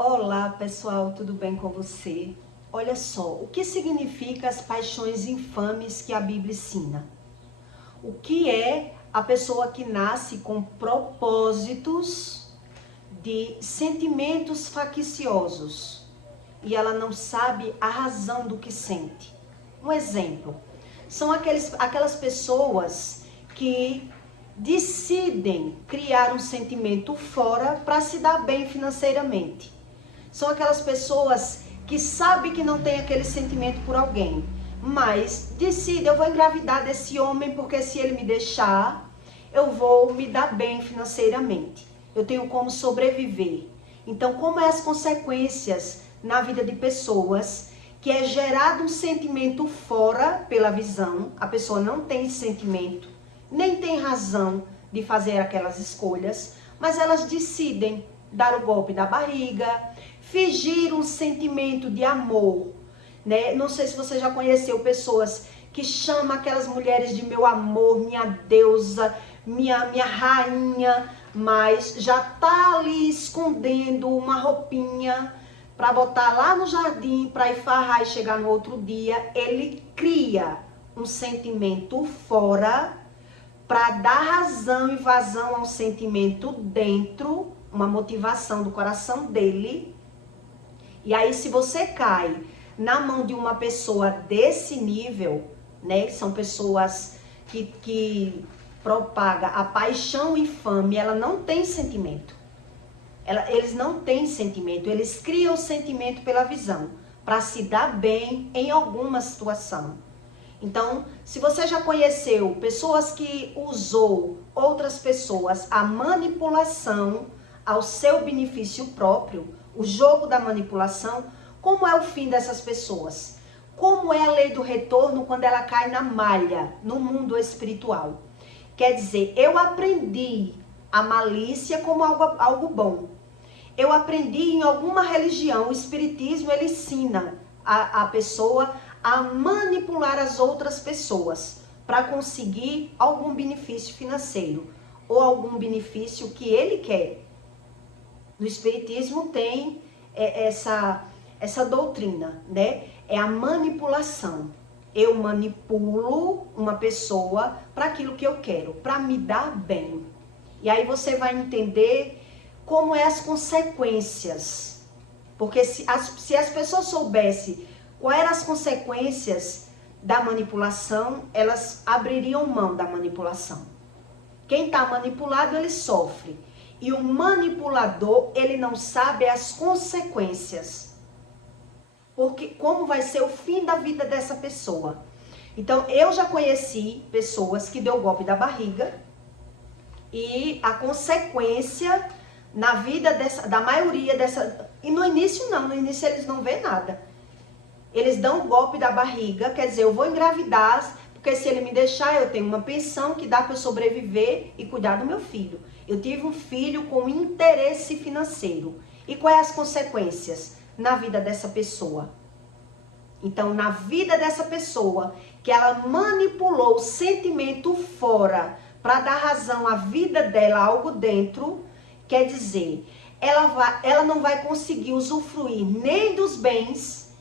Olá pessoal, tudo bem com você? Olha só, o que significa as paixões infames que a Bíblia ensina? O que é a pessoa que nasce com propósitos de sentimentos facciosos e ela não sabe a razão do que sente? Um exemplo, são aquelas pessoas que decidem criar um sentimento fora para se dar bem financeiramente. São aquelas pessoas que sabem que não tem aquele sentimento por alguém, mas decidem, eu vou engravidar desse homem porque se ele me deixar, eu vou me dar bem financeiramente. Eu tenho como sobreviver. Então, como é as consequências na vida de pessoas que é gerado um sentimento fora pela visão, a pessoa não tem sentimento, nem tem razão de fazer aquelas escolhas, mas elas decidem dar o golpe da barriga, fingir um sentimento de amor, né? Não sei se você já conheceu pessoas que chamam aquelas mulheres de meu amor, minha deusa, minha rainha, mas já tá ali escondendo uma roupinha para botar lá no jardim, para ir farrar e chegar no outro dia. Ele cria um sentimento fora para dar razão e vazão a um sentimento dentro, uma motivação do coração dele. E aí, se você cai na mão de uma pessoa desse nível, né, são pessoas que propagam a paixão infame, ela não tem sentimento. Eles não têm sentimento, eles criam o sentimento pela visão, para se dar bem em alguma situação. Então, se você já conheceu pessoas que usou outras pessoas a manipulação ao seu benefício próprio, o jogo da manipulação, como é o fim dessas pessoas? Como é a lei do retorno quando ela cai na malha, no mundo espiritual? Quer dizer, eu aprendi a malícia como algo bom. Eu aprendi em alguma religião, o espiritismo ele ensina a pessoa a manipular as outras pessoas para conseguir algum benefício financeiro ou algum benefício que ele quer. No espiritismo tem essa doutrina, né? É a manipulação. Eu manipulo uma pessoa para aquilo que eu quero, para me dar bem. E aí você vai entender como é as consequências. Porque se as pessoas soubessem quais eram as consequências da manipulação, elas abririam mão da manipulação. Quem está manipulado, ele sofre. E o manipulador, ele não sabe as consequências. Porque como vai ser o fim da vida dessa pessoa. Então, eu já conheci pessoas que deu o golpe da barriga. E a consequência na vida da maioria dessa... E no início não, no início eles não vê nada. Eles dão o golpe da barriga, quer dizer, eu vou engravidar, porque se ele me deixar, eu tenho uma pensão que dá para eu sobreviver e cuidar do meu filho. Eu tive um filho com interesse financeiro. E quais as consequências na vida dessa pessoa? Então, na vida dessa pessoa, que ela manipulou o sentimento fora para dar razão à vida dela, algo dentro, quer dizer, ela não vai conseguir usufruir nem dos bens,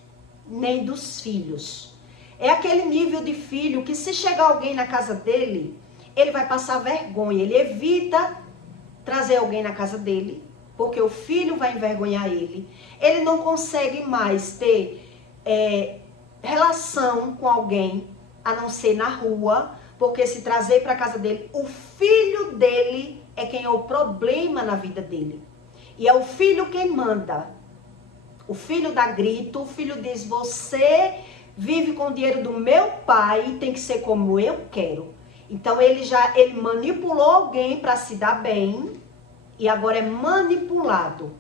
nem dos filhos. É aquele nível de filho que se chegar alguém na casa dele, ele vai passar vergonha, ele evita trazer alguém na casa dele, porque o filho vai envergonhar ele. Ele não consegue mais ter relação com alguém, a não ser na rua, porque se trazer para a casa dele, o filho dele é quem é o problema na vida dele. E é o filho quem manda. O filho dá grito, o filho diz, você vive com o dinheiro do meu pai e tem que ser como eu quero. Então ele manipulou alguém para se dar bem e agora é manipulado.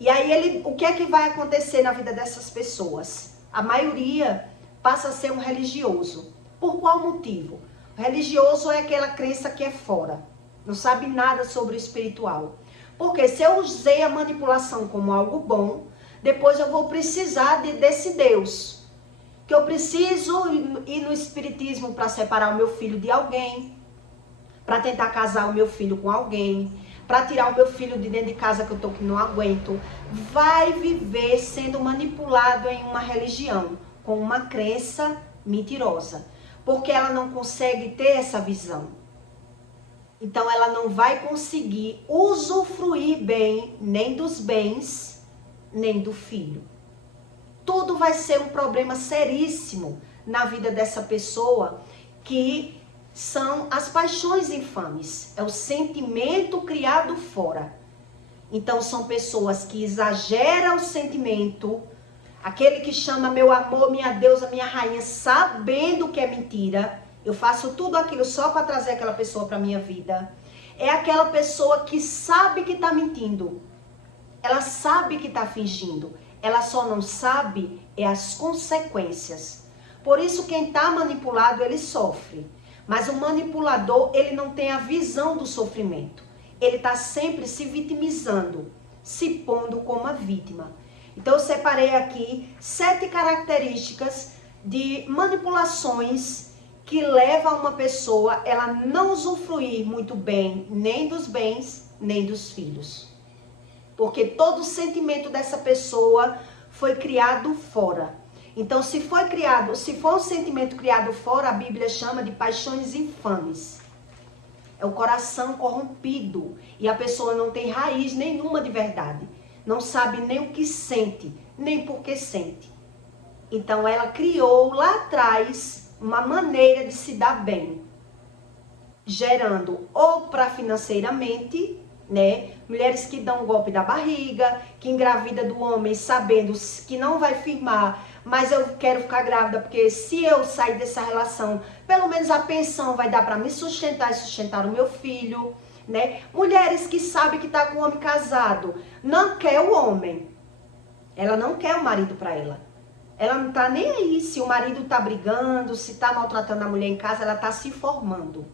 E aí o que é que vai acontecer na vida dessas pessoas? A maioria passa a ser um religioso. Por qual motivo? O religioso é aquela crença que é fora, não sabe nada sobre o espiritual. Porque se eu usei a manipulação como algo bom, depois eu vou precisar desse Deus. Que eu preciso ir no espiritismo para separar o meu filho de alguém, para tentar casar o meu filho com alguém, para tirar o meu filho de dentro de casa que eu tô que não aguento. Vai viver sendo manipulado em uma religião, com uma crença mentirosa, porque ela não consegue ter essa visão. Então ela não vai conseguir usufruir bem nem dos bens, nem do filho. Tudo vai ser um problema seríssimo na vida dessa pessoa, que são as paixões infames, é o sentimento criado fora. Então são pessoas que exageram o sentimento, aquele que chama meu amor, minha deusa, minha rainha, sabendo que é mentira. Eu faço tudo aquilo só para trazer aquela pessoa para minha vida. É aquela pessoa que sabe que está mentindo. Ela sabe que está fingindo. Ela só não sabe as consequências. Por isso quem está manipulado, ele sofre. Mas o manipulador, ele não tem a visão do sofrimento. Ele está sempre se vitimizando, se pondo como a vítima. Então eu separei aqui 7 características de manipulações que levam uma pessoa ela não usufruir muito bem nem dos bens, nem dos filhos. Porque todo o sentimento dessa pessoa foi criado fora. Então, se for um sentimento criado fora, a Bíblia chama de paixões infames. É o coração corrompido e a pessoa não tem raiz nenhuma de verdade. Não sabe nem o que sente, nem por que sente. Então, ela criou lá atrás uma maneira de se dar bem, gerando ou para financeiramente, né? Mulheres que dão um golpe da barriga, que engravida do homem sabendo que não vai firmar, mas eu quero ficar grávida porque se eu sair dessa relação, pelo menos a pensão vai dar para me sustentar e sustentar o meu filho, né? Mulheres que sabem que tá com um homem casado, não quer o homem. Ela não quer o marido para ela. Ela não tá nem aí se o marido tá brigando, se tá maltratando a mulher em casa, ela tá se formando.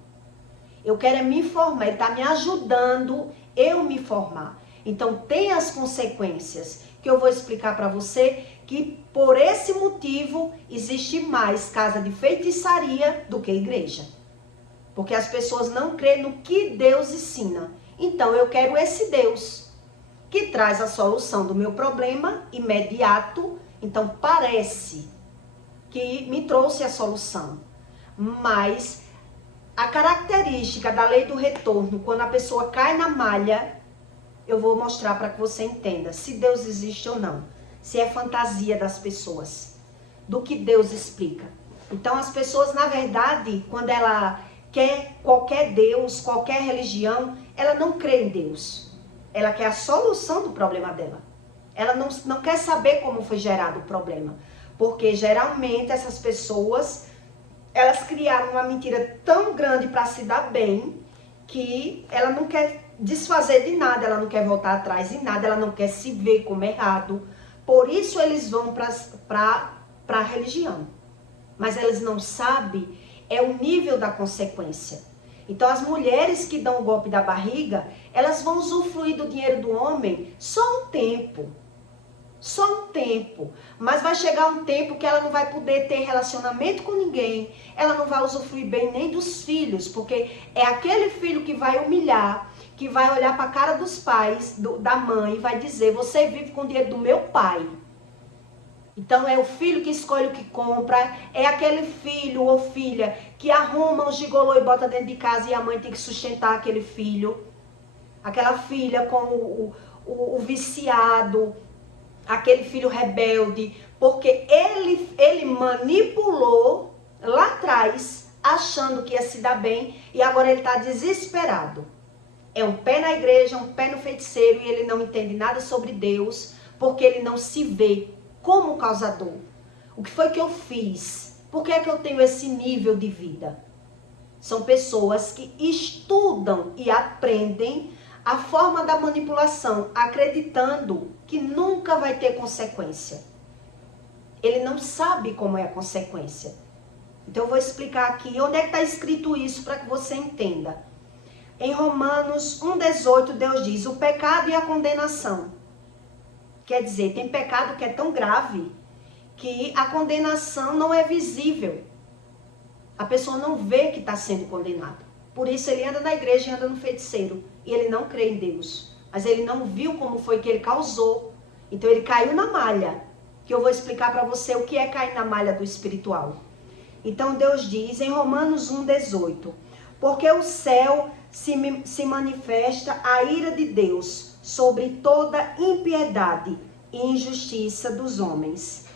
Eu quero é me formar, ele tá me ajudando eu me formar. Então tem as consequências que eu vou explicar para você, que por esse motivo existe mais casa de feitiçaria do que igreja. Porque as pessoas não creem no que Deus ensina. Então eu quero esse Deus que traz a solução do meu problema imediato. Então parece que me trouxe a solução. Mas a característica da lei do retorno, quando a pessoa cai na malha, eu vou mostrar para que você entenda se Deus existe ou não. Se é fantasia das pessoas, do que Deus explica. Então as pessoas, na verdade, quando ela quer qualquer Deus, qualquer religião, ela não crê em Deus. Ela quer a solução do problema dela. Ela não quer saber como foi gerado o problema. Porque geralmente essas pessoas, elas criaram uma mentira tão grande para se dar bem, que ela não quer desfazer de nada, ela não quer voltar atrás em nada, ela não quer se ver como errado. Por isso eles vão para a religião. Mas eles não sabem o nível da consequência. Então as mulheres que dão o golpe da barriga, elas vão usufruir do dinheiro do homem só um tempo. Só um tempo. Mas vai chegar um tempo que ela não vai poder ter relacionamento com ninguém. Ela não vai usufruir bem nem dos filhos. Porque é aquele filho que vai humilhar, que vai olhar para a cara dos pais, da mãe, e vai dizer: você vive com o dinheiro do meu pai. Então é o filho que escolhe o que compra, é aquele filho ou filha que arruma um gigolô e bota dentro de casa e a mãe tem que sustentar aquele filho. Aquela filha com o viciado, aquele filho rebelde, porque ele manipulou lá atrás, achando que ia se dar bem, e agora ele está desesperado. É um pé na igreja, um pé no feiticeiro, e ele não entende nada sobre Deus, porque ele não se vê como causador. O que foi que eu fiz? Por que é que eu tenho esse nível de vida? São pessoas que estudam e aprendem a forma da manipulação, acreditando que nunca vai ter consequência. Ele não sabe como é a consequência. Então eu vou explicar aqui onde é que está escrito isso para que você entenda. Em Romanos 1,18, Deus diz: o pecado e a condenação. Quer dizer, tem pecado que é tão grave que a condenação não é visível. A pessoa não vê que está sendo condenada. Por isso ele anda na igreja e anda no feiticeiro. e ele não crê em Deus. Mas ele não viu como foi que ele causou. Então ele caiu na malha, que eu vou explicar para você o que é cair na malha do espiritual. Então Deus diz em Romanos 1,18, porque o céu se manifesta a ira de Deus sobre toda impiedade e injustiça dos homens,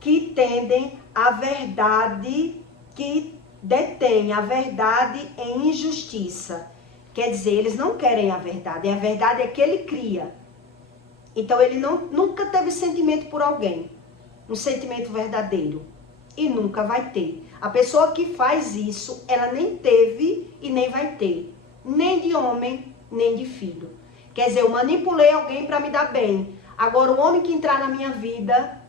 que tendem a verdade, que detêm a verdade em injustiça. Quer dizer, eles não querem a verdade é que ele cria. Então ele nunca teve sentimento por alguém, um sentimento verdadeiro, e nunca vai ter. A pessoa que faz isso, ela nem teve e nem vai ter, nem de homem, nem de filho. Quer dizer, eu manipulei alguém para me dar bem. Agora, o homem que entrar na minha vida,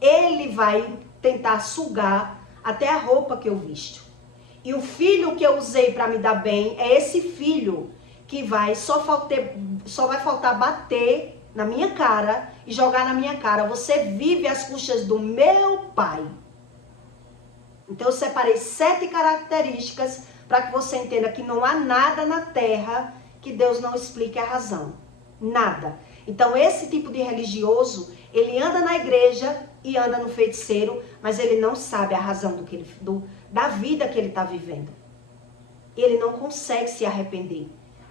ele vai tentar sugar até a roupa que eu visto. E o filho que eu usei para me dar bem, é esse filho que vai só vai faltar bater na minha cara e jogar na minha cara. Você vive às custas do meu pai. Então eu separei 7 características para que você entenda que não há nada na terra que Deus não explique a razão. Nada. Então esse tipo de religioso, ele anda na igreja e anda no feiticeiro, mas ele não sabe a razão da vida que ele está vivendo. Ele não consegue se arrepender,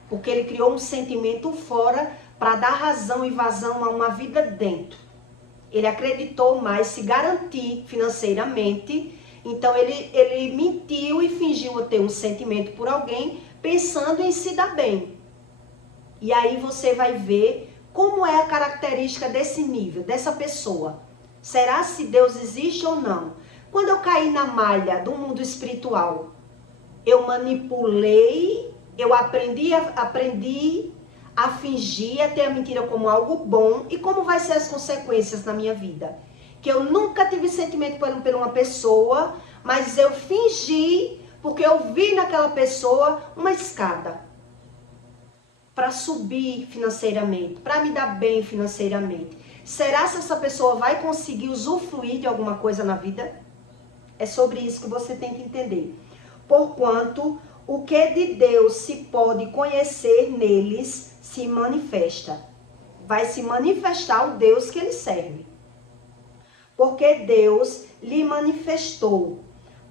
porque ele criou um sentimento fora para dar razão e vazão a uma vida dentro. Ele acreditou mais se garantir financeiramente. Então ele mentiu e fingiu ter um sentimento por alguém, pensando em se dar bem. E aí você vai ver como é a característica desse nível, dessa pessoa. Será se Deus existe ou não? Quando eu caí na malha do mundo espiritual, eu manipulei, eu aprendi a fingir, a ter a mentira como algo bom. E como vai ser as consequências na minha vida? Que eu nunca tive sentimento por uma pessoa, mas eu fingi, porque eu vi naquela pessoa uma escada para subir financeiramente, para me dar bem financeiramente. Será se essa pessoa vai conseguir usufruir de alguma coisa na vida? É sobre isso que você tem que entender. Porquanto o que de Deus se pode conhecer neles se manifesta. Vai se manifestar o Deus que ele serve. Porque Deus lhe manifestou,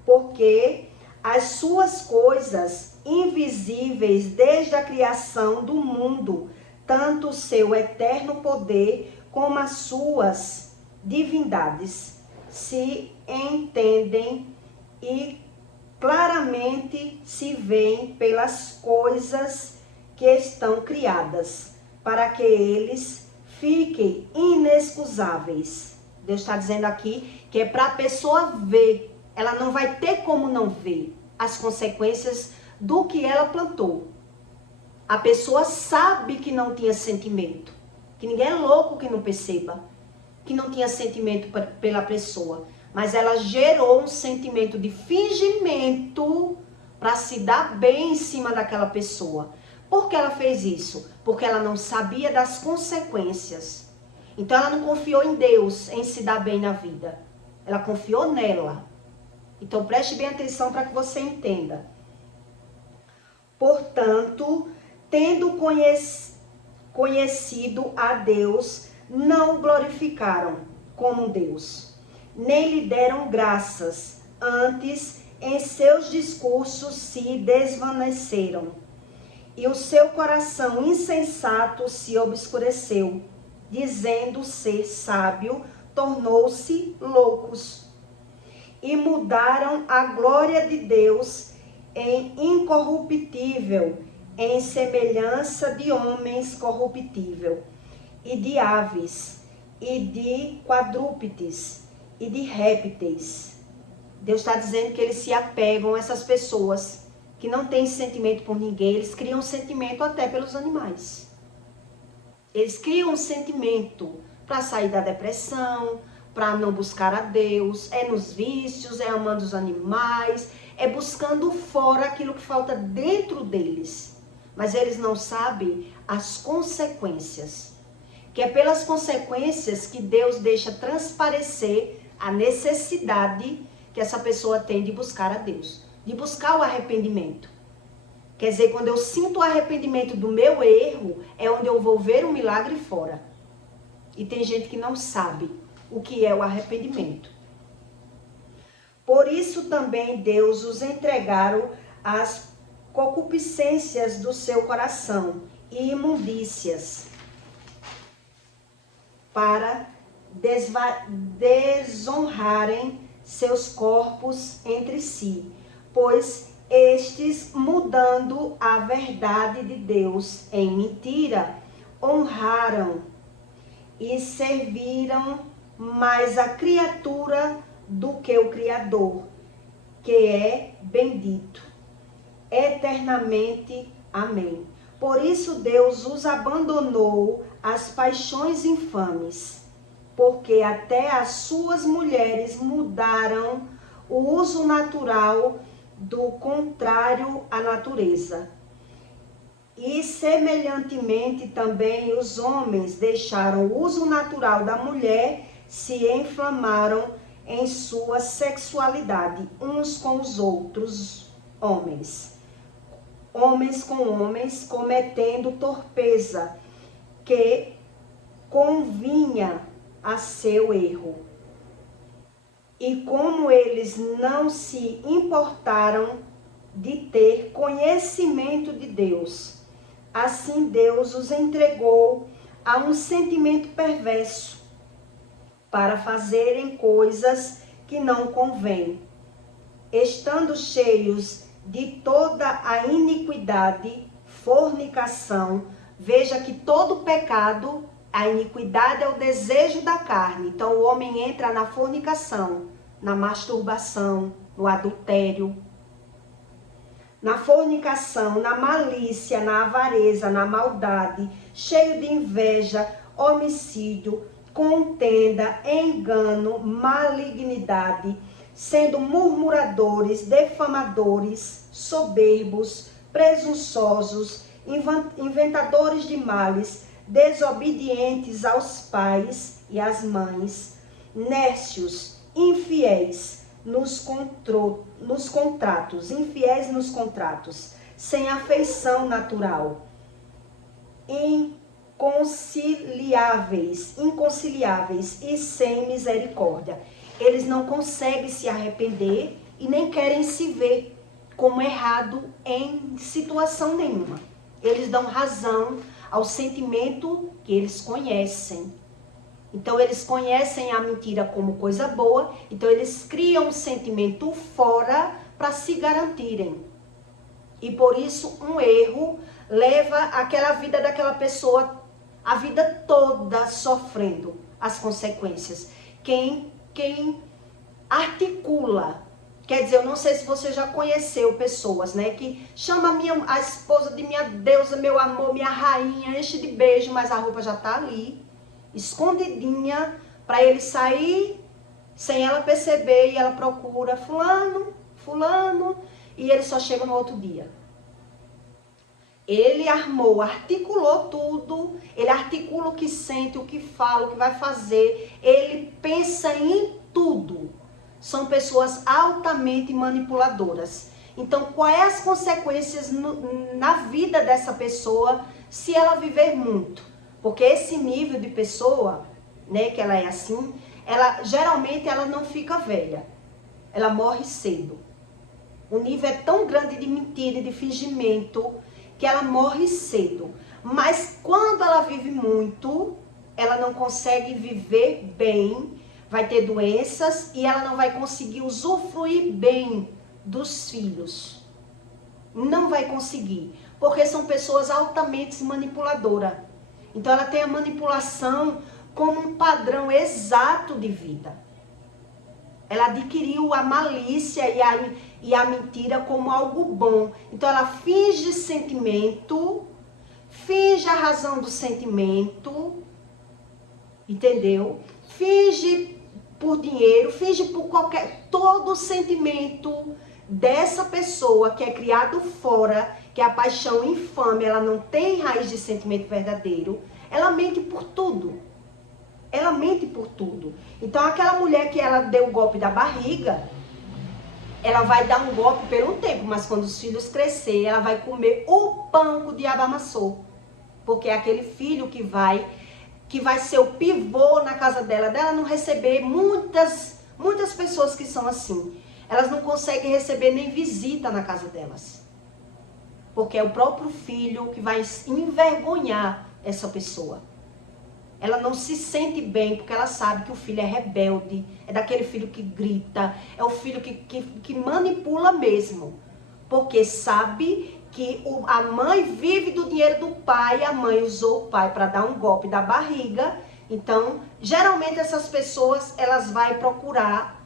porque as suas coisas invisíveis desde a criação do mundo, tanto o seu eterno poder como as suas divindades, se entendem e claramente se veem pelas coisas que estão criadas, para que eles fiquem inexcusáveis. Deus está dizendo aqui que é para a pessoa ver, ela não vai ter como não ver as consequências do que ela plantou. A pessoa sabe que não tinha sentimento, que ninguém é louco que não perceba, que não tinha sentimento pela pessoa, mas ela gerou um sentimento de fingimento para se dar bem em cima daquela pessoa. Por que ela fez isso? Porque ela não sabia das consequências. Então ela não confiou em Deus, em se dar bem na vida. Ela confiou nela. Então preste bem atenção para que você entenda. Portanto, tendo conhecido a Deus, não o glorificaram como Deus, nem lhe deram graças, antes em seus discursos se desvaneceram, e o seu coração insensato se obscureceu, dizendo ser sábio, tornou-se loucos, e mudaram a glória de Deus em incorruptível, em semelhança de homens corruptível, e de aves, e de quadrúpedes, e de répteis. Deus está dizendo que eles se apegam a essas pessoas que não têm sentimento por ninguém. Eles criam sentimento até pelos animais. Eles criam um sentimento para sair da depressão, para não buscar a Deus, é nos vícios, é amando os animais, é buscando fora aquilo que falta dentro deles. Mas eles não sabem as consequências. Que é pelas consequências que Deus deixa transparecer a necessidade que essa pessoa tem de buscar a Deus, de buscar o arrependimento. Quer dizer, quando eu sinto o arrependimento do meu erro, é onde eu vou ver o milagre fora. E tem gente que não sabe o que é o arrependimento. Por isso também Deus os entregaram às concupiscências do seu coração e imundícias, para desonrarem seus corpos entre si, pois estes, mudando a verdade de Deus em mentira, honraram e serviram mais a criatura do que o Criador, que é bendito eternamente. Amém. Por isso Deus os abandonou às paixões infames, porque até as suas mulheres mudaram o uso natural do contrário à natureza. E semelhantemente também os homens deixaram o uso natural da mulher, se inflamaram em sua sexualidade uns com os outros homens com homens, cometendo torpeza que convinha a seu erro. E como eles não se importaram de ter conhecimento de Deus, assim Deus os entregou a um sentimento perverso para fazerem coisas que não convêm, estando cheios de toda a iniquidade, fornicação. Veja que todo pecado, a iniquidade é o desejo da carne. Então o homem entra na fornicação, na masturbação, no adultério, na fornicação, na malícia, na avareza, na maldade, cheio de inveja, homicídio, contenda, engano, malignidade, sendo murmuradores, defamadores, soberbos, presunçosos, inventadores de males, desobedientes aos pais e às mães, nércios, infiéis nos contratos, sem afeição natural, inconciliáveis e sem misericórdia. Eles não conseguem se arrepender e nem querem se ver como errado em situação nenhuma. Eles dão razão ao sentimento que eles conhecem. Então eles conhecem a mentira como coisa boa, então eles criam um sentimento fora para se garantirem. E por isso um erro leva aquela vida daquela pessoa a vida toda sofrendo as consequências. Quem articula, quer dizer, eu não sei se você já conheceu pessoas, né, que chama a esposa de minha deusa, meu amor, minha rainha, enche de beijo, mas a roupa já tá ali, escondidinha, para ele sair sem ela perceber, e ela procura fulano, e ele só chega no outro dia. Ele articulou tudo, ele articula o que sente, o que fala, o que vai fazer, ele pensa em tudo. São pessoas altamente manipuladoras. Então, quais as consequências na vida dessa pessoa se ela viver muito? Porque esse nível de pessoa, né, que ela é assim, geralmente ela não fica velha. Ela morre cedo. O nível é tão grande de mentira e de fingimento que ela morre cedo. Mas quando ela vive muito, ela não consegue viver bem, vai ter doenças e ela não vai conseguir usufruir bem dos filhos. Não vai conseguir, porque são pessoas altamente manipuladoras. Então ela tem a manipulação como um padrão exato de vida. Ela adquiriu a malícia e a mentira como algo bom. Então ela finge sentimento, finge a razão do sentimento, entendeu? Finge por dinheiro, finge por todo o sentimento dessa pessoa que é criado fora, que é a paixão infame, ela não tem raiz de sentimento verdadeiro, ela mente por tudo. Ela mente por tudo. Então aquela mulher que ela deu o golpe da barriga, ela vai dar um golpe por um tempo, mas quando os filhos crescerem, ela vai comer o pão que o diabo amassou. Porque é aquele filho que vai ser o pivô na casa dela não receber muitas pessoas que são assim. Elas não conseguem receber nem visita na casa delas. Porque é o próprio filho que vai envergonhar essa pessoa. Ela não se sente bem porque ela sabe que o filho é rebelde, é daquele filho que grita, é o filho que manipula mesmo. Porque sabe que a mãe vive do dinheiro do pai, a mãe usou o pai para dar um golpe da barriga. Então, geralmente essas pessoas, elas vão procurar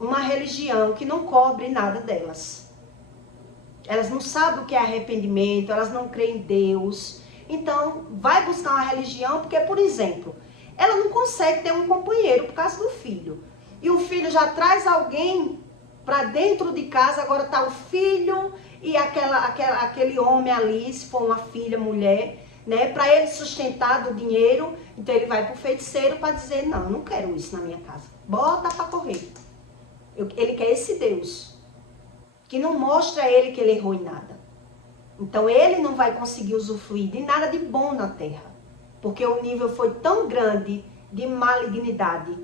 uma religião que não cobre nada delas. Elas não sabem o que é arrependimento, elas não creem em Deus. Então, vai buscar uma religião porque, por exemplo, ela não consegue ter um companheiro por causa do filho. E o filho já traz alguém para dentro de casa, agora tá o filho e aquele homem ali, se for uma filha, mulher, né? Para ele sustentar do dinheiro, então ele vai pro feiticeiro para dizer, não, eu não quero isso na minha casa. Bota para correr. Ele quer esse Deus que não mostra a ele que ele errou em nada. Então ele não vai conseguir usufruir de nada de bom na terra. Porque o nível foi tão grande de malignidade,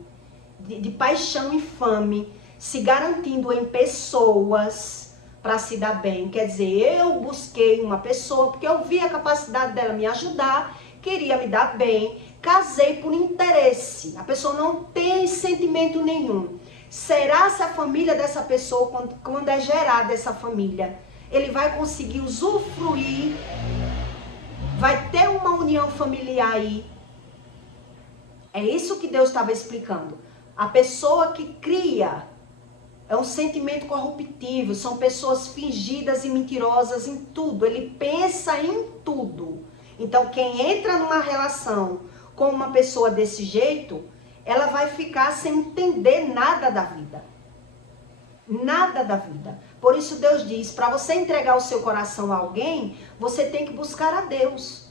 de paixão infame, se garantindo em pessoas para se dar bem. Quer dizer, eu busquei uma pessoa porque eu vi a capacidade dela me ajudar, queria me dar bem, casei por interesse. A pessoa não tem sentimento nenhum. Será se a família dessa pessoa, quando é gerada essa família, ele vai conseguir usufruir, vai ter uma união familiar aí? É isso que Deus estava explicando. A pessoa que cria é um sentimento corruptível, são pessoas fingidas e mentirosas em tudo, ele pensa em tudo. Então quem entra numa relação com uma pessoa desse jeito, ela vai ficar sem entender nada da vida. Nada da vida. Por isso Deus diz, para você entregar o seu coração a alguém, você tem que buscar a Deus.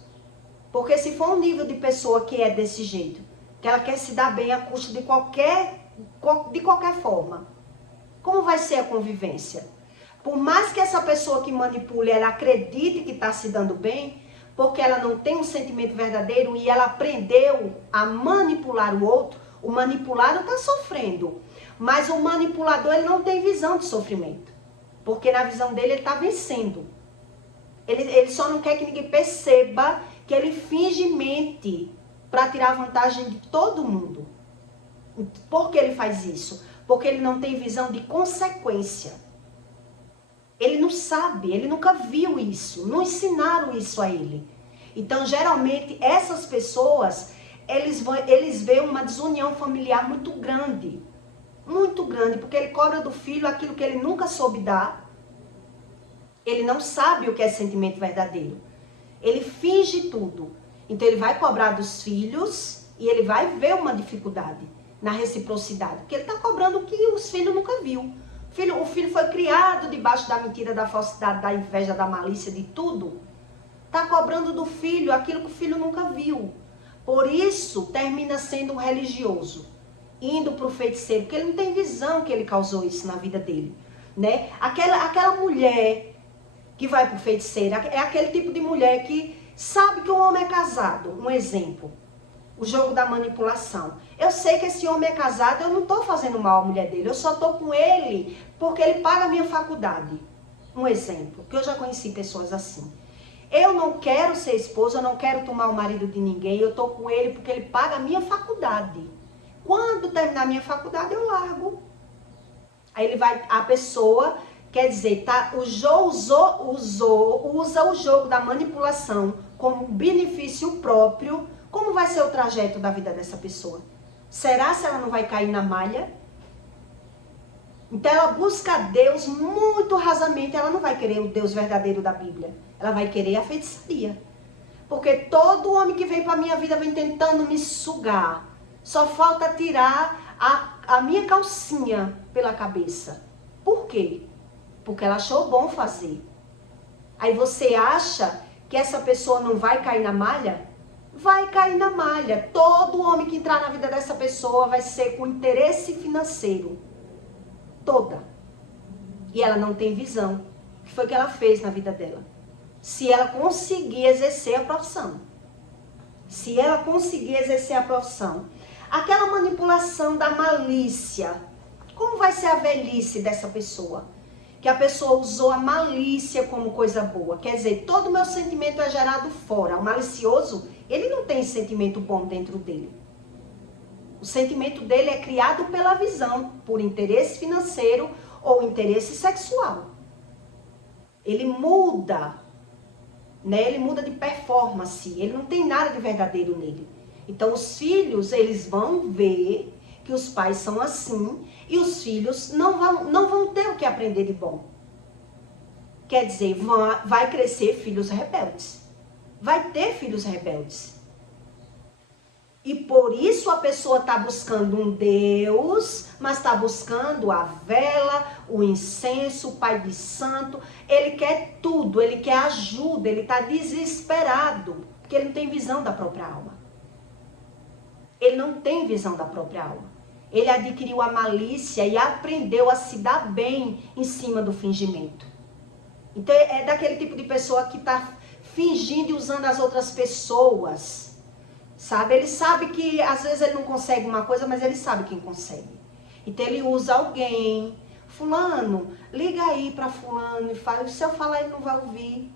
Porque se for um nível de pessoa que é desse jeito, que ela quer se dar bem a custo de qualquer forma, como vai ser a convivência? Por mais que essa pessoa que manipule, ela acredite que está se dando bem, porque ela não tem um sentimento verdadeiro e ela aprendeu a manipular o outro, o manipulado está sofrendo. Mas o manipulador, ele não tem visão de sofrimento. Porque na visão dele, ele está vencendo. Ele só não quer que ninguém perceba que ele finge mente para tirar vantagem de todo mundo. Por que ele faz isso? Porque ele não tem visão de consequência. Ele não sabe, ele nunca viu isso. Não ensinaram isso a ele. Então, geralmente, essas pessoas, eles veem uma desunião familiar muito grande. Muito grande, porque ele cobra do filho aquilo que ele nunca soube dar. Ele não sabe o que é sentimento verdadeiro. Ele finge tudo. Então ele vai cobrar dos filhos e ele vai ver uma dificuldade na reciprocidade. Porque ele está cobrando o que os filhos nunca viu. O filho foi criado debaixo da mentira, da falsidade, da inveja, da malícia, de tudo. Está cobrando do filho aquilo que o filho nunca viu. Por isso termina sendo um religioso. Indo para o feiticeiro, porque ele não tem visão que ele causou isso na vida dele, né? Aquela mulher que vai para o feiticeiro, é aquele tipo de mulher que sabe que o homem é casado, um exemplo, o jogo da manipulação. Eu sei que esse homem é casado, eu não estou fazendo mal à mulher dele, eu só estou com ele porque ele paga a minha faculdade, um exemplo, que eu já conheci pessoas assim. Eu não quero ser esposa, eu não quero tomar o marido de ninguém, eu estou com ele porque ele paga a minha faculdade. Quando terminar a minha faculdade, eu largo. Aí a pessoa, quer dizer, usa o jogo da manipulação como benefício próprio. Como vai ser o trajeto da vida dessa pessoa? Será se ela não vai cair na malha? Então ela busca Deus muito rasamente, ela não vai querer o Deus verdadeiro da Bíblia. Ela vai querer a feitiçaria. Porque todo homem que vem para a minha vida vem tentando me sugar. Só falta tirar a minha calcinha pela cabeça. Por quê? Porque ela achou bom fazer. Aí você acha que essa pessoa não vai cair na malha? Vai cair na malha. Todo homem que entrar na vida dessa pessoa vai ser com interesse financeiro. Toda. E ela não tem visão. O que foi que ela fez na vida dela? Se ela conseguir exercer a profissão. Se ela conseguir exercer a profissão. Aquela manipulação da malícia. Como vai ser a velhice dessa pessoa? Que a pessoa usou a malícia como coisa boa. Quer dizer, todo o meu sentimento é gerado fora. O malicioso, ele não tem sentimento bom dentro dele. O sentimento dele é criado pela visão, por interesse financeiro ou interesse sexual. Ele muda, né? Ele muda de performance. Ele não tem nada de verdadeiro nele. Então, os filhos, eles vão ver que os pais são assim e os filhos não vão ter o que aprender de bom. Quer dizer, vai crescer filhos rebeldes. Vai ter filhos rebeldes. E por isso a pessoa está buscando um Deus, mas está buscando a vela, o incenso, o Pai de Santo. Ele quer tudo, ele quer ajuda, ele está desesperado, porque ele não tem visão da própria alma. Ele não tem visão da própria alma. Ele adquiriu a malícia e aprendeu a se dar bem em cima do fingimento. Então é daquele tipo de pessoa que está fingindo e usando as outras pessoas. Sabe? Ele sabe que às vezes ele não consegue uma coisa, mas ele sabe quem consegue. Então ele usa alguém. Fulano, liga aí para fulano e fala. Se eu falar, ele não vai ouvir.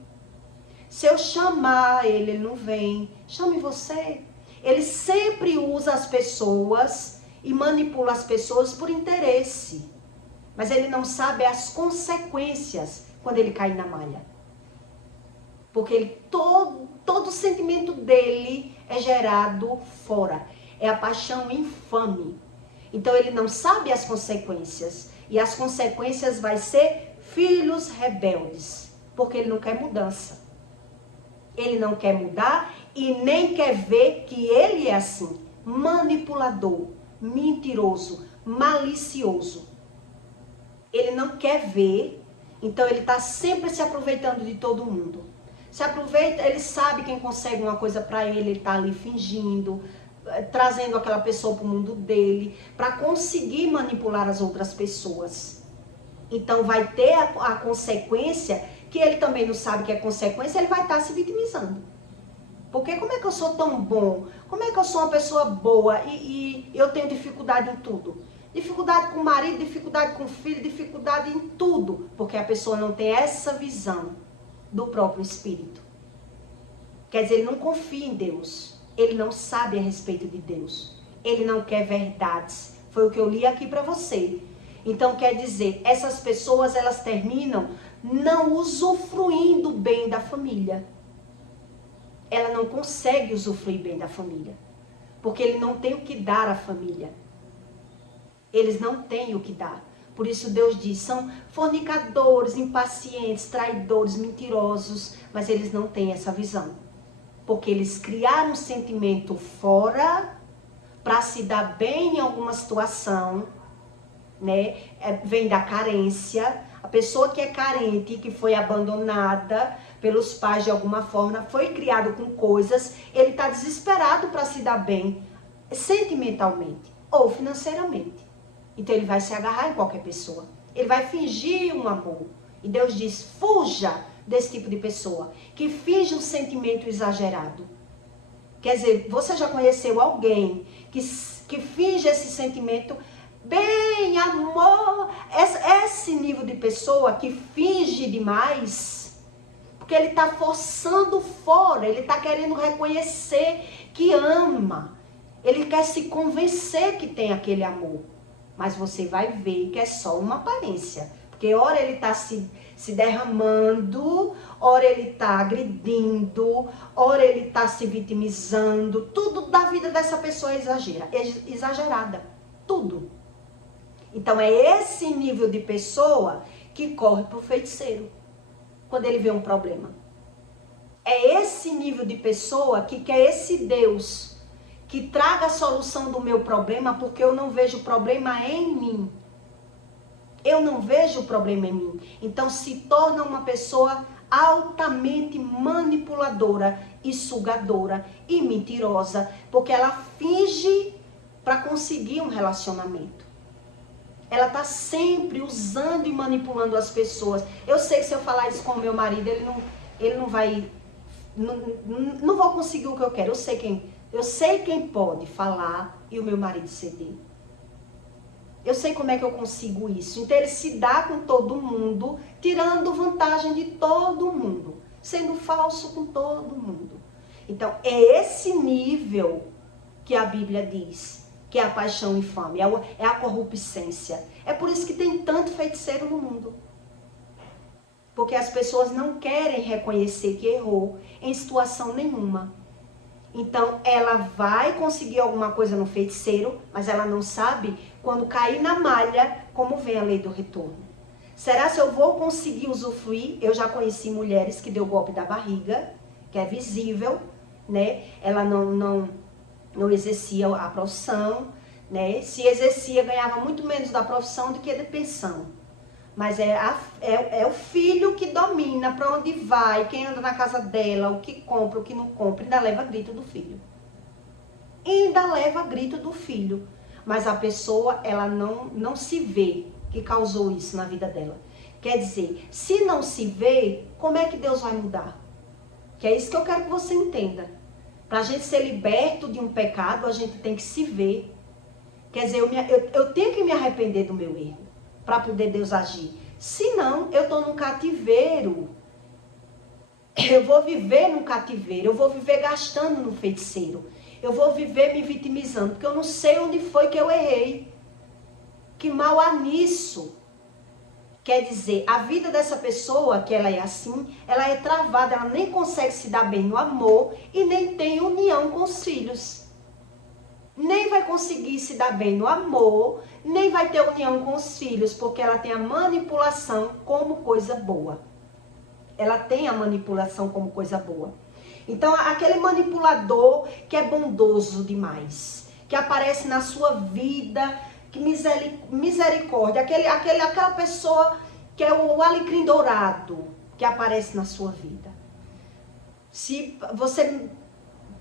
Se eu chamar ele, ele não vem. Chame você. Ele sempre usa as pessoas e manipula as pessoas por interesse. Mas ele não sabe as consequências quando ele cai na malha. Porque todo o sentimento dele é gerado fora. É a paixão infame. Então ele não sabe as consequências. E as consequências vai ser filhos rebeldes. Porque ele não quer mudança. Ele não quer mudar e nem quer ver que ele é assim. Manipulador, mentiroso, malicioso. Ele não quer ver. Então ele está sempre se aproveitando de todo mundo. Se aproveita, ele sabe quem consegue uma coisa para ele está ali fingindo, trazendo aquela pessoa para o mundo dele, para conseguir manipular as outras pessoas. Então vai ter a consequência, que ele também não sabe que é consequência, ele vai estar se vitimizando. Porque como é que eu sou tão bom? Como é que eu sou uma pessoa boa e eu tenho dificuldade em tudo? Dificuldade com o marido, dificuldade com o filho, dificuldade em tudo. Porque a pessoa não tem essa visão do próprio Espírito. Quer dizer, ele não confia em Deus. Ele não sabe a respeito de Deus. Ele não quer verdades. Foi o que eu li aqui para você. Então, quer dizer, essas pessoas, elas terminam não usufruindo bem da família. Ela não consegue usufruir bem da família. Porque ele não tem o que dar à família. Eles não têm o que dar. Por isso Deus diz, são fornicadores, impacientes, traidores, mentirosos, mas eles não têm essa visão. Porque eles criaram um sentimento fora para se dar bem em alguma situação, né? Vem da carência. A pessoa que é carente, que foi abandonada pelos pais de alguma forma, foi criado com coisas, ele está desesperado para se dar bem sentimentalmente ou financeiramente. Então ele vai se agarrar em qualquer pessoa. Ele vai fingir um amor. E Deus diz, fuja desse tipo de pessoa, que finge um sentimento exagerado. Quer dizer, você já conheceu alguém que finge esse sentimento, bem, amor, esse nível de pessoa que finge demais, porque ele está forçando fora, ele está querendo reconhecer que ama, ele quer se convencer que tem aquele amor. Mas você vai ver que é só uma aparência. Porque ora ele está se derramando, ora ele está agredindo, ora ele está se vitimizando. Tudo da vida dessa pessoa é exagerada. Tudo. Então é esse nível de pessoa que corre para o feiticeiro quando ele vê um problema. É esse nível de pessoa que quer esse Deus que traga a solução do meu problema, porque eu não vejo problema em mim. Eu não vejo o problema em mim. Então se torna uma pessoa altamente manipuladora e sugadora e mentirosa, porque ela finge para conseguir um relacionamento. ela tá sempre usando e manipulando as pessoas. Eu sei que se eu falar isso com o meu marido, ele não vai, não vou conseguir o que eu quero. Eu sei quem pode falar e o meu marido ceder. Eu sei como é que eu consigo isso. Então ele se dá com todo mundo, tirando vantagem de todo mundo, sendo falso com todo mundo. Então é esse nível que a Bíblia diz que é a paixão infame, é a corruptência. É por isso que tem tanto feiticeiro no mundo. Porque as pessoas não querem reconhecer que errou em situação nenhuma. Então, ela vai conseguir alguma coisa no feiticeiro, mas ela não sabe quando cair na malha como vem a lei do retorno. Será se eu vou conseguir usufruir? Eu já conheci mulheres que deu golpe da barriga, que é visível, né? Ela não exercia a profissão, né? Se exercia, ganhava muito menos da profissão do que da pensão. Mas é o filho que domina para onde vai, quem anda na casa dela, o que compra, o que não compra, ainda leva grito do filho. Ainda leva grito do filho. Mas a pessoa, ela não se vê que causou isso na vida dela. Quer dizer, se não se vê, como é que Deus vai mudar? Que é isso que eu quero que você entenda. Para a gente ser liberto de um pecado, a gente tem que se ver. Quer dizer, eu tenho que me arrepender do meu erro para poder Deus agir. Se não, eu estou num cativeiro. Eu vou viver num cativeiro. Eu vou viver gastando no feiticeiro. Eu vou viver me vitimizando, porque eu não sei onde foi que eu errei. Que mal há nisso? Quer dizer, a vida dessa pessoa, que ela é assim, ela é travada, ela nem consegue se dar bem no amor e nem tem união com os filhos. Nem vai conseguir se dar bem no amor, nem vai ter união com os filhos, porque ela tem a manipulação como coisa boa. Ela tem a manipulação como coisa boa. Então, aquele manipulador que é bondoso demais, que aparece na sua vida, que misericórdia, aquela pessoa que é o alecrim dourado, que aparece na sua vida. Se você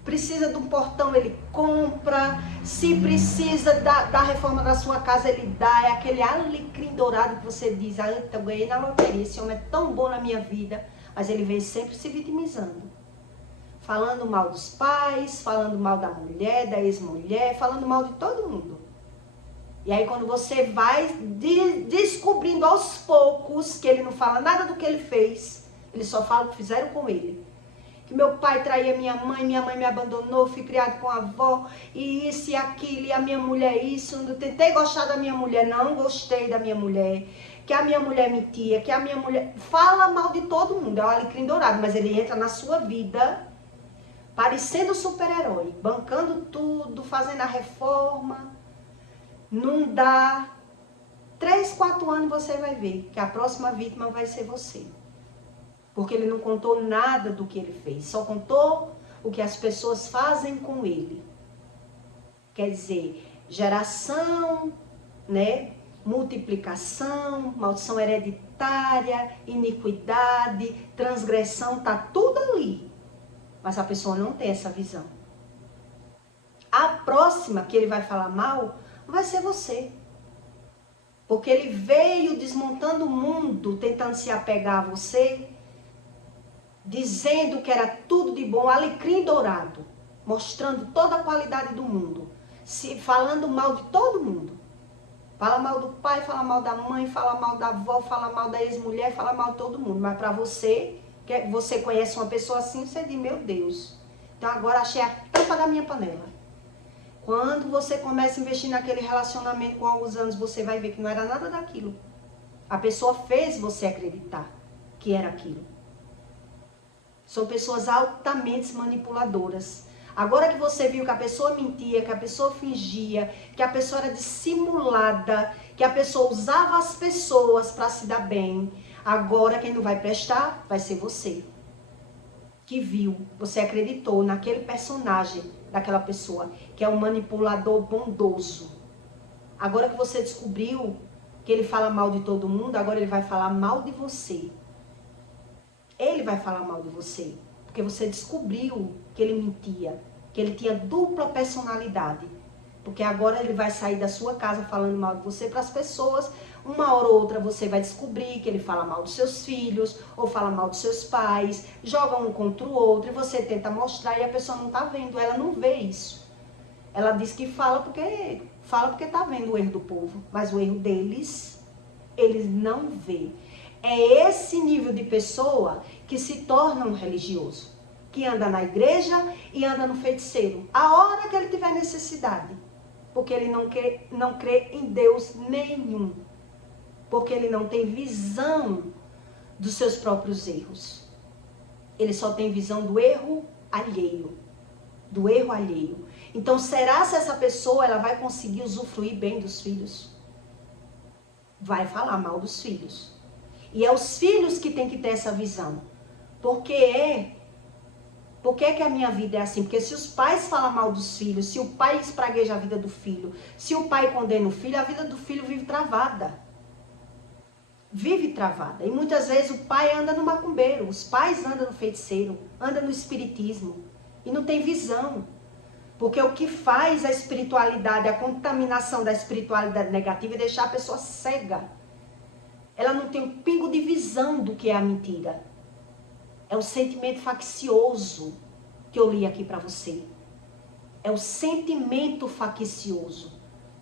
precisa de um portão, ele compra. Se precisa da reforma da sua casa, ele dá. É aquele alecrim dourado que você diz, então eu ganhei na loteria, esse homem é tão bom na minha vida. Mas ele vem sempre se vitimizando. Falando mal dos pais, falando mal da mulher, da ex-mulher, falando mal de todo mundo. E aí quando você vai descobrindo aos poucos que ele não fala nada do que ele fez, ele só fala o que fizeram com ele. Que meu pai traía minha mãe me abandonou, fui criado com a avó, e isso e aquilo, e a minha mulher isso, não tentei gostar da minha mulher, não gostei da minha mulher, que a minha mulher mentia, que a minha mulher... Fala mal de todo mundo, é o alecrim dourado, mas ele entra na sua vida parecendo super-herói, bancando tudo, fazendo a reforma. Não dá 3, 4 anos você vai ver que a próxima vítima vai ser você. Porque ele não contou nada do que ele fez, só contou o que as pessoas fazem com ele. Quer dizer, geração, né? Multiplicação, maldição hereditária, iniquidade, transgressão, tá tudo ali. Mas a pessoa não tem essa visão. A próxima que ele vai falar mal vai ser você. Porque ele veio desmontando o mundo, tentando se apegar a você, dizendo que era tudo de bom, alecrim dourado, mostrando toda a qualidade do mundo, falando mal de todo mundo. Fala mal do pai, fala mal da mãe, fala mal da avó, fala mal da ex-mulher, fala mal de todo mundo. Mas para você, que você conhece uma pessoa assim, você diz, meu Deus, então agora achei a tampa da minha panela. Quando você começa a investir naquele relacionamento com alguns anos, você vai ver que não era nada daquilo. A pessoa fez você acreditar que era aquilo. São pessoas altamente manipuladoras. Agora que você viu que a pessoa mentia, que a pessoa fingia, que a pessoa era dissimulada, que a pessoa usava as pessoas para se dar bem, agora quem não vai prestar vai ser você. Que viu, você acreditou naquele personagem daquela pessoa, que é um manipulador bondoso. Agora que você descobriu que ele fala mal de todo mundo, agora ele vai falar mal de você. Ele vai falar mal de você, porque você descobriu que ele mentia, que ele tinha dupla personalidade. Porque agora ele vai sair da sua casa falando mal de você para as pessoas. Uma hora ou outra você vai descobrir que ele fala mal dos seus filhos, ou fala mal dos seus pais, joga um contra o outro, e você tenta mostrar e a pessoa não tá vendo, ela não vê isso. Ela diz que fala porque tá vendo o erro do povo, mas o erro deles, eles não vê. É esse nível de pessoa que se torna um religioso, que anda na igreja e anda no feiticeiro, a hora que ele tiver necessidade, porque ele não crê em Deus nenhum, porque ele não tem visão dos seus próprios erros. Ele só tem visão do erro alheio, do erro alheio. Então, será se essa pessoa ela vai conseguir usufruir bem dos filhos? Vai falar mal dos filhos. E é os filhos que têm que ter essa visão. Por que que a minha vida é assim? Porque se os pais falam mal dos filhos, se o pai espragueja a vida do filho, se o pai condena o filho, a vida do filho vive travada. Vive travada. E muitas vezes o pai anda no macumbeiro, os pais andam no feiticeiro, andam no espiritismo. E não tem visão. Porque o que faz a espiritualidade, a contaminação da espiritualidade negativa é deixar a pessoa cega. Ela não tem um pingo de visão do que é a mentira. É o sentimento faccioso que eu li aqui para você. É o sentimento faccioso.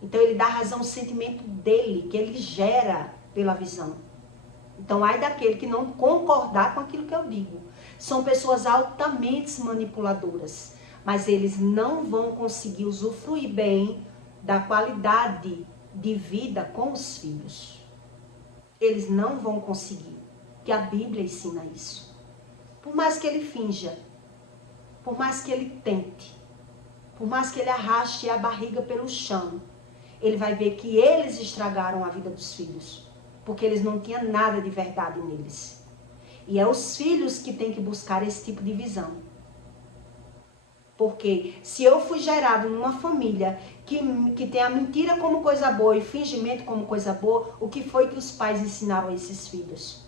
Então ele dá razão ao sentimento dele, que ele gera pela visão. Então ai daquele que não concordar com aquilo que eu digo. São pessoas altamente manipuladoras, mas eles não vão conseguir usufruir bem da qualidade de vida com os filhos. Eles não vão conseguir, que a Bíblia ensina isso. Por mais que ele finja, por mais que ele tente, por mais que ele arraste a barriga pelo chão, ele vai ver que eles estragaram a vida dos filhos, porque eles não tinham nada de verdade neles. E é os filhos que têm que buscar esse tipo de visão. Porque se eu fui gerado numa família que tem a mentira como coisa boa e fingimento como coisa boa, o que foi que os pais ensinaram a esses filhos?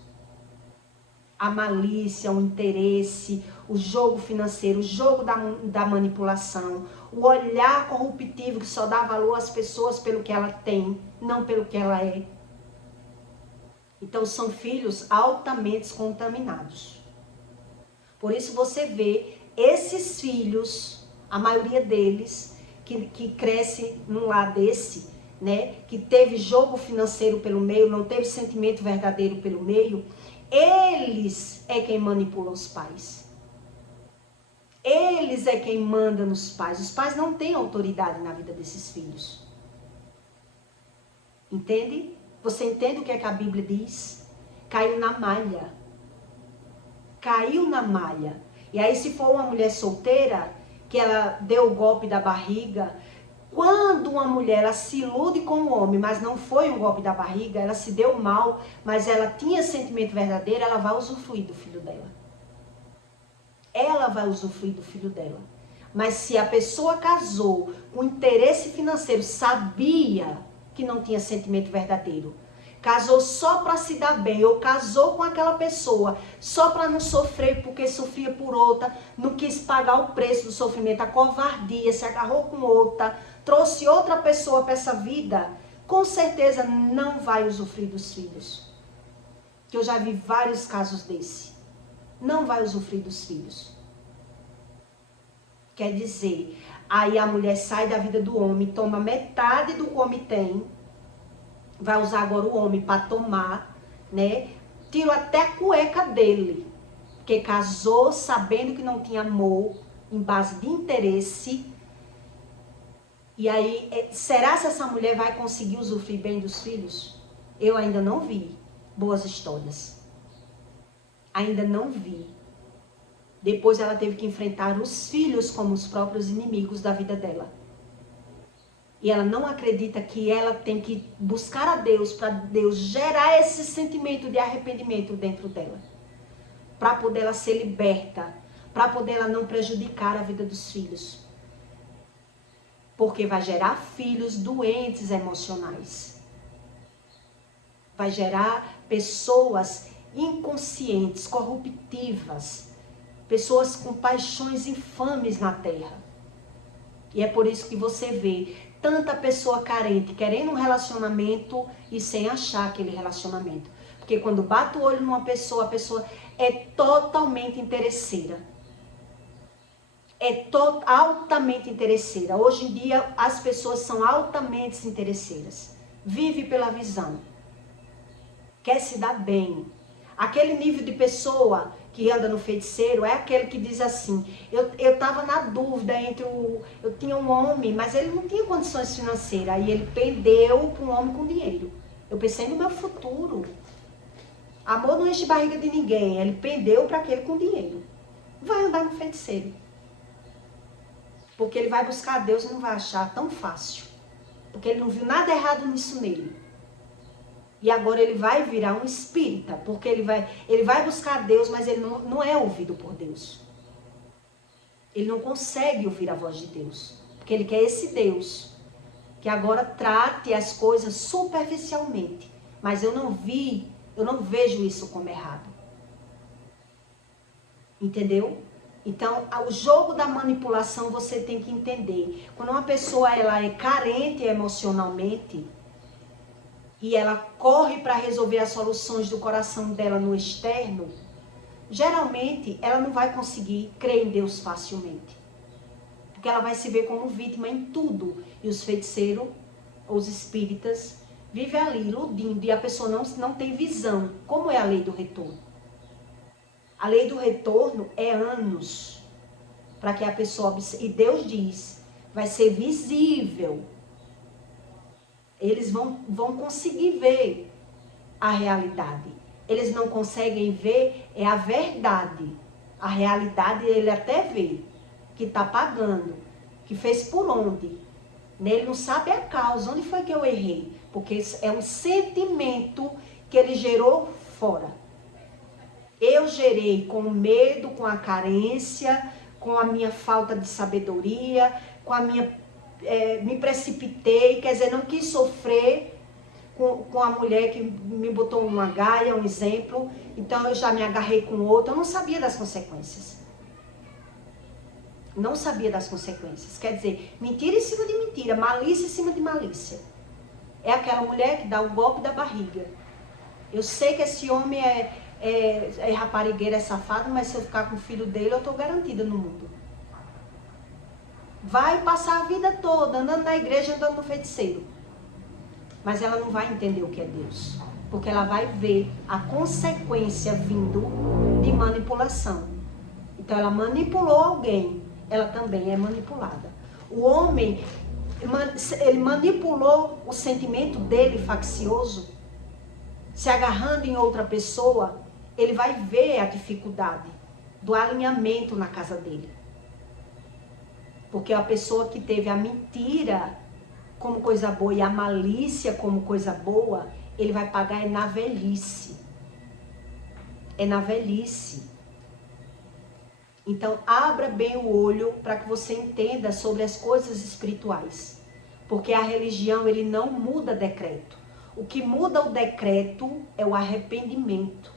A malícia, o interesse, o jogo financeiro, o jogo da manipulação, o olhar corruptivo que só dá valor às pessoas pelo que ela tem, não pelo que ela é. Então são filhos altamente contaminados. Por isso você vê esses filhos, a maioria deles, que cresce num lar desse, né, que teve jogo financeiro pelo meio, não teve sentimento verdadeiro pelo meio, eles é quem manipula os pais. Eles é quem manda nos pais. Os pais não têm autoridade na vida desses filhos. Entende? Você entende o que é que a Bíblia diz? Caiu na malha. Caiu na malha. E aí se for uma mulher solteira, que ela deu o golpe da barriga, quando uma mulher ela se ilude com um homem, mas não foi um golpe da barriga, ela se deu mal, mas ela tinha sentimento verdadeiro, ela vai usufruir do filho dela. Ela vai usufruir do filho dela. Mas se a pessoa casou com interesse financeiro, sabia que não tinha sentimento verdadeiro, casou só para se dar bem, ou casou com aquela pessoa só para não sofrer porque sofria por outra, não quis pagar o preço do sofrimento, a covardia, se agarrou com outra, trouxe outra pessoa para essa vida, com certeza não vai usufruir dos filhos. Que eu já vi vários casos desse. Não vai usufruir dos filhos. Quer dizer, aí a mulher sai da vida do homem, toma metade do que o homem tem, vai usar agora o homem para tomar, né? Tira até a cueca dele, porque casou sabendo que não tinha amor, em base de interesse. E aí, será que essa mulher vai conseguir usufruir bem dos filhos? Eu ainda não vi boas histórias. Ainda não vi. Depois ela teve que enfrentar os filhos como os próprios inimigos da vida dela. E ela não acredita que ela tem que buscar a Deus para Deus gerar esse sentimento de arrependimento dentro dela. Para poder ela ser liberta. Para poder ela não prejudicar a vida dos filhos. Porque vai gerar filhos doentes emocionais. Vai gerar pessoas inconscientes, corruptivas. Pessoas com paixões infames na terra. E é por isso que você vê tanta pessoa carente, querendo um relacionamento e sem achar aquele relacionamento. Porque quando bate o olho numa pessoa, a pessoa é totalmente interesseira. Altamente interesseira. Hoje em dia, as pessoas são altamente interesseiras. Vive pela visão. Quer se dar bem. Aquele nível de pessoa que anda no feiticeiro é aquele que diz assim, eu tava na dúvida entre eu tinha um homem, mas ele não tinha condições financeiras, aí ele pendeu para um homem com dinheiro. Eu pensei no meu futuro. Amor não enche barriga de ninguém, ele pendeu para aquele com dinheiro. Vai andar no feiticeiro. Porque ele vai buscar Deus e não vai achar tão fácil. Porque ele não viu nada errado nisso nele. E agora ele vai virar um espírita, porque ele vai buscar Deus, mas ele não é ouvido por Deus. Ele não consegue ouvir a voz de Deus, porque ele quer esse Deus, que agora trate as coisas superficialmente. Mas eu não vejo isso como errado. Entendeu? Então, o jogo da manipulação você tem que entender. Quando uma pessoa ela é carente emocionalmente, e ela corre para resolver as soluções do coração dela no externo, geralmente ela não vai conseguir crer em Deus facilmente. Porque ela vai se ver como vítima em tudo. E os feiticeiros, os espíritas, vivem ali iludindo e a pessoa não tem visão. Como é a lei do retorno? A lei do retorno é anos para que a pessoa... E Deus diz, vai ser visível. Eles vão conseguir ver a realidade. Eles não conseguem ver é a verdade. A realidade ele até vê, que está pagando, que fez por onde. Ele não sabe a causa, onde foi que eu errei. Porque é um sentimento que ele gerou fora. Eu gerei com o medo, com a carência, com a minha falta de sabedoria, com a minha... me precipitei, quer dizer, não quis sofrer com a mulher que me botou uma gaia, um exemplo, então eu já me agarrei com outra, eu não sabia das consequências. Não sabia das consequências, quer dizer, mentira em cima de mentira, malícia em cima de malícia. É aquela mulher que dá o golpe da barriga. Eu sei que esse homem é raparigueiro, é safado, mas se eu ficar com o filho dele, eu estou garantida no mundo. Vai passar a vida toda andando na igreja, andando no feiticeiro. Mas ela não vai entender o que é Deus. Porque ela vai ver a consequência vindo de manipulação. Então ela manipulou alguém, ela também é manipulada. O homem, ele manipulou o sentimento dele faccioso, se agarrando em outra pessoa, ele vai ver a dificuldade do alinhamento na casa dele. Porque a pessoa que teve a mentira como coisa boa e a malícia como coisa boa, ele vai pagar na velhice. É na velhice. Então, abra bem o olho para que você entenda sobre as coisas espirituais. Porque a religião, ele não muda decreto. O que muda o decreto é o arrependimento.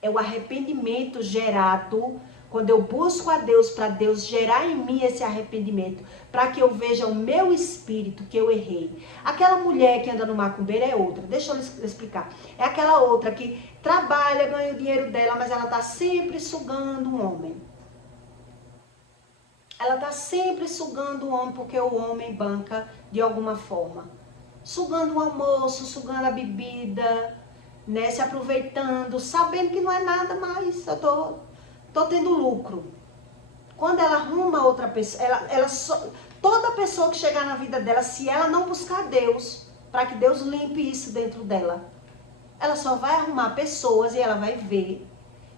É o arrependimento gerado quando eu busco a Deus, para Deus gerar em mim esse arrependimento, para que eu veja o meu espírito que eu errei. Aquela mulher que anda no macumbeiro é outra, deixa eu explicar. É aquela outra que trabalha, ganha o dinheiro dela, mas ela está sempre sugando um homem. Ela está sempre sugando o homem, porque o homem banca de alguma forma. Sugando o almoço, sugando a bebida, né, se aproveitando, sabendo que não é nada mais, eu tô tendo lucro. Quando ela arruma outra pessoa, toda pessoa que chegar na vida dela, se ela não buscar Deus, para que Deus limpe isso dentro dela, ela só vai arrumar pessoas e ela vai ver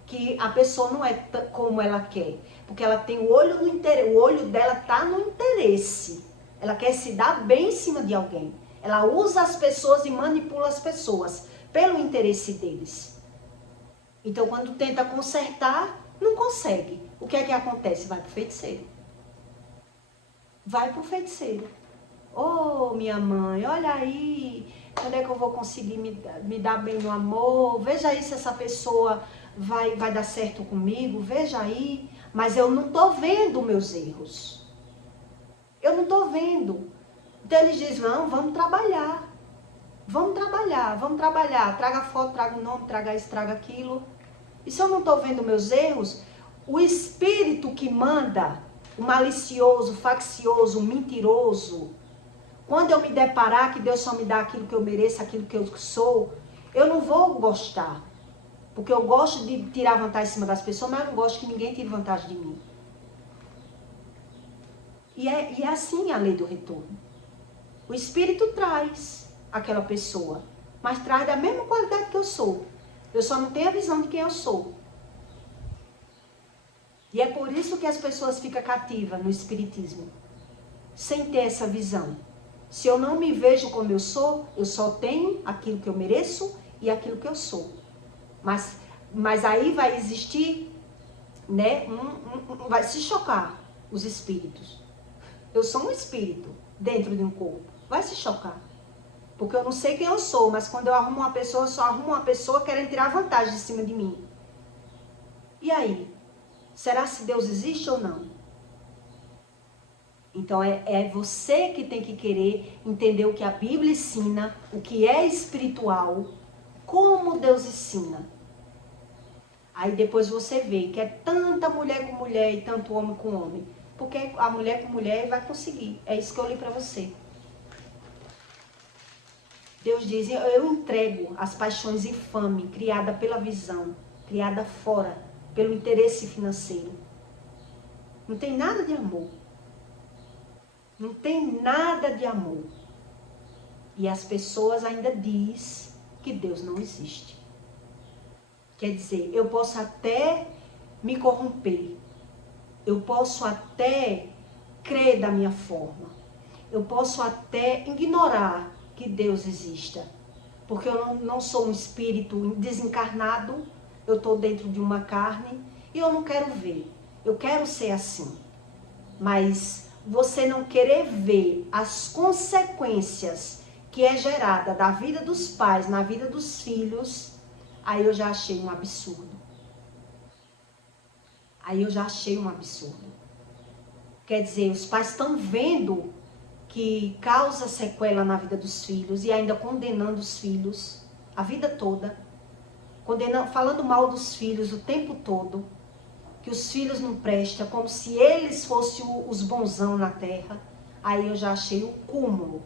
que a pessoa não é como ela quer. Porque ela tem o olho no interesse, o olho dela tá no interesse. Ela quer se dar bem em cima de alguém. Ela usa as pessoas e manipula as pessoas pelo interesse deles. Então, quando tenta consertar, não consegue. O que é que acontece? Vai pro feiticeiro. Vai pro feiticeiro. Ô, minha mãe, olha aí, quando é que eu vou conseguir me dar bem no amor? Veja aí se essa pessoa vai dar certo comigo, veja aí. Mas eu não tô vendo meus erros. Eu não estou vendo. Então eles dizem, não, vamos trabalhar. Vamos trabalhar, vamos trabalhar. Traga foto, traga o nome, traga isso, traga aquilo. E se eu não estou vendo meus erros, o espírito que manda, o malicioso, o faccioso, o mentiroso, quando eu me deparar que Deus só me dá aquilo que eu mereço, aquilo que eu sou, eu não vou gostar. Porque eu gosto de tirar vantagem em cima das pessoas, mas eu não gosto que ninguém tire vantagem de mim. E é assim a lei do retorno. O espírito traz aquela pessoa, mas traz da mesma qualidade que eu sou. Eu só não tenho a visão de quem eu sou. E é por isso que as pessoas ficam cativas no espiritismo, sem ter essa visão. Se eu não me vejo como eu só tenho aquilo que eu mereço e aquilo que eu sou. Mas aí vai existir, né, vai se chocar os espíritos. Eu sou um espírito dentro de um corpo. Vai se chocar. Porque eu não sei quem eu sou, mas quando eu arrumo uma pessoa, eu só arrumo uma pessoa querendo tirar vantagem de cima de mim. E aí? Será se Deus existe ou não? Então é você que tem que querer entender o que a Bíblia ensina, o que é espiritual, como Deus ensina. Aí depois você vê que é tanta mulher com mulher e tanto homem com homem. Porque a mulher com mulher vai conseguir. É isso que eu li para você. Deus diz, eu entrego as paixões infames, criada pela visão, criada fora, pelo interesse financeiro. Não tem nada de amor. Não tem nada de amor. E as pessoas ainda dizem que Deus não existe. Quer dizer, eu posso até me corromper. Eu posso até crer da minha forma. Eu posso até ignorar que Deus exista. Porque eu não sou um espírito desencarnado. Eu estou dentro de uma carne e eu não quero ver. Eu quero ser assim. Mas você não querer ver as consequências que é gerada da vida dos pais na vida dos filhos, aí eu já achei um absurdo. Aí eu já achei um absurdo. Quer dizer, os pais estão vendo que causa sequela na vida dos filhos e ainda condenando os filhos a vida toda, falando mal dos filhos o tempo todo, que os filhos não prestam, como se eles fossem os bonzão na terra. Aí eu já achei o cúmulo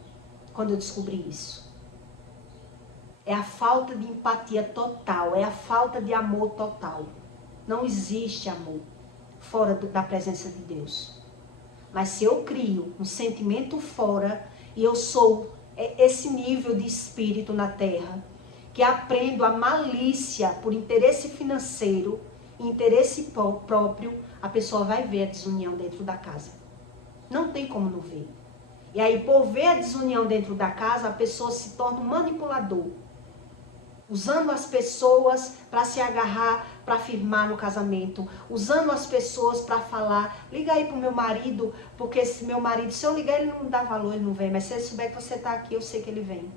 quando eu descobri isso. É a falta de empatia total, é a falta de amor total. Não existe amor fora da presença de Deus. Mas se eu crio um sentimento fora e eu sou esse nível de espírito na terra, que aprendo a malícia por interesse financeiro, interesse próprio, a pessoa vai ver a desunião dentro da casa. Não tem como não ver. E aí, por ver a desunião dentro da casa, a pessoa se torna um manipulador. Usando as pessoas para se agarrar, para firmar no casamento. Usando as pessoas para falar, liga aí pro meu marido, porque esse meu marido, se eu ligar, ele não dá valor, ele não vem. Mas se ele souber que você está aqui, eu sei que ele vem.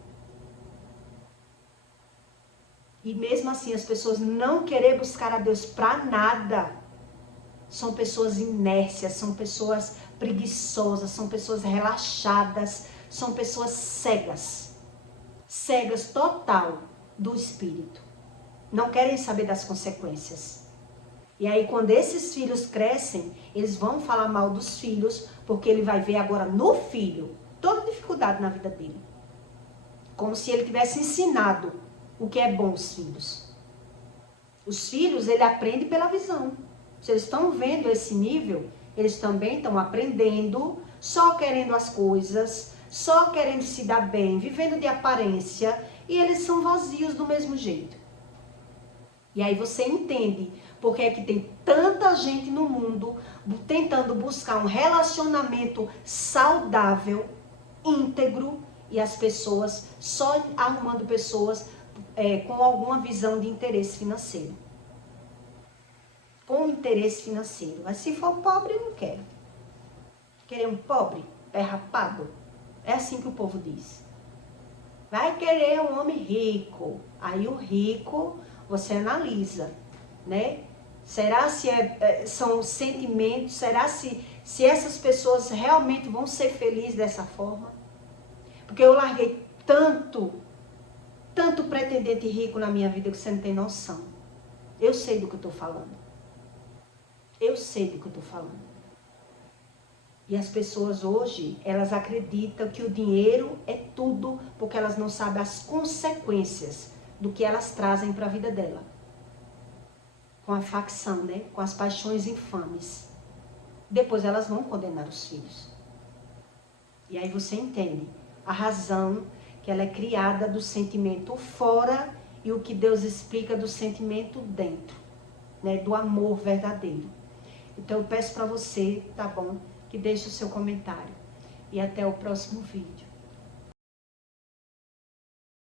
E mesmo assim, as pessoas não querer buscar a Deus para nada. São pessoas inércias, são pessoas preguiçosas, são pessoas relaxadas, são pessoas cegas. Cegas total do espírito. Não querem saber das consequências. E aí, quando esses filhos crescem, eles vão falar mal dos filhos, porque ele vai ver agora no filho toda dificuldade na vida dele. Como se ele tivesse ensinado o que é bom aos filhos. Os filhos, ele aprende pela visão. Se eles estão vendo esse nível, eles também estão aprendendo, só querendo as coisas, só querendo se dar bem, vivendo de aparência, e eles são vazios do mesmo jeito. E aí você entende porque é que tem tanta gente no mundo tentando buscar um relacionamento saudável, íntegro, e as pessoas só arrumando pessoas com alguma visão de interesse financeiro. Com interesse financeiro. Mas se for pobre, eu não quero. Querer um pobre, pé rapado? É assim que o povo diz. Vai querer um homem rico. Aí o rico, você analisa, né? Será se são sentimentos? Será se Se essas pessoas realmente vão ser felizes dessa forma. Porque eu larguei tanto pretendente rico na minha vida que você não tem noção. Eu sei do que eu estou falando. Eu sei do que eu estou falando. E as pessoas hoje, elas acreditam que o dinheiro é tudo, porque elas não sabem as consequências do que elas trazem para a vida dela. Com a facção, né? Com as paixões infames. Depois elas vão condenar os filhos. E aí você entende a razão que ela é criada do sentimento fora e o que Deus explica do sentimento dentro, né? Do amor verdadeiro. Então eu peço para você, tá bom? Que deixe o seu comentário. E até o próximo vídeo.